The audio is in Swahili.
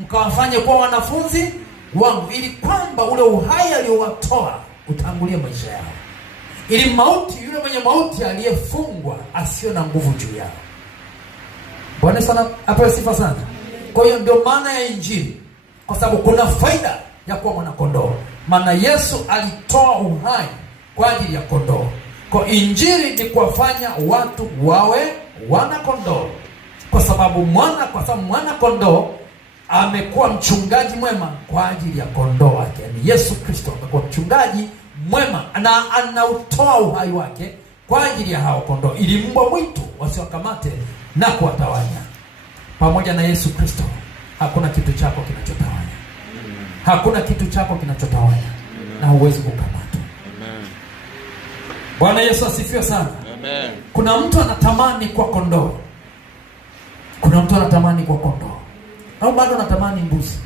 mkawafanye kuwa wanafunzi wangu, ili kwamba ule uhai aliowatoa utangulie maisha yao, ili mauti, yule mwenye mauti aliyefungwa asiwe na nguvu juu yao. Bwana sana apewe sifa sana. Kwa hiyo ndio maana ya Injili, kwa sababu kuna faida ya kuwa mwana kondoo. Maana Yesu alitoa uhai kwa ajili ya kondoo. Kwa Injili ni kuwafanya watu wawe wana kondoo, kwa sababu mwana kondoo amekuwa mchungaji mwema kwa ajili ya kondoo wake. Yaani Yesu Kristo amekuwa mchungaji mwema na anautoa uhai wake kwa ajili ya hao kondoo, ili mbwa mwitu wasiwakamate na kuwatawanya. Pamoja na Yesu Kristo hakuna kitu chako kinachotawanya. Hakuna kitu chako kinachotawanya na huwezi kukamatwa. Bwana Yesu asifiwe sana. Amen. Kuna mtu anatamani kwa kondoo. Kuna mtu anatamani kwa kondoo. Au bado anatamani mbuzi.